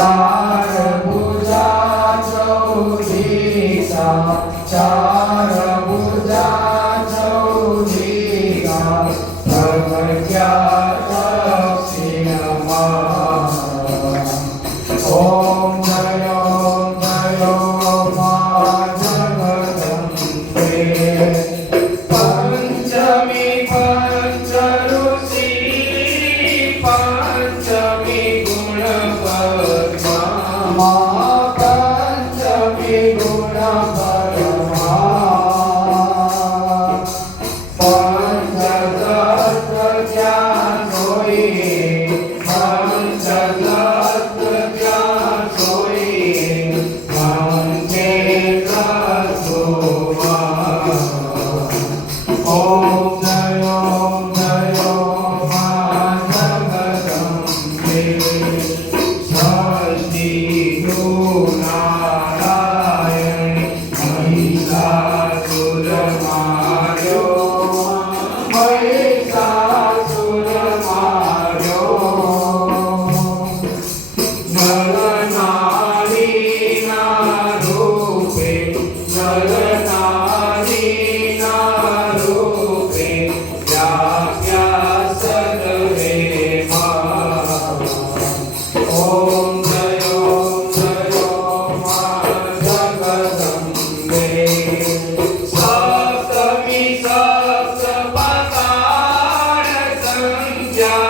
passar Yeah.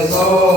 Oh.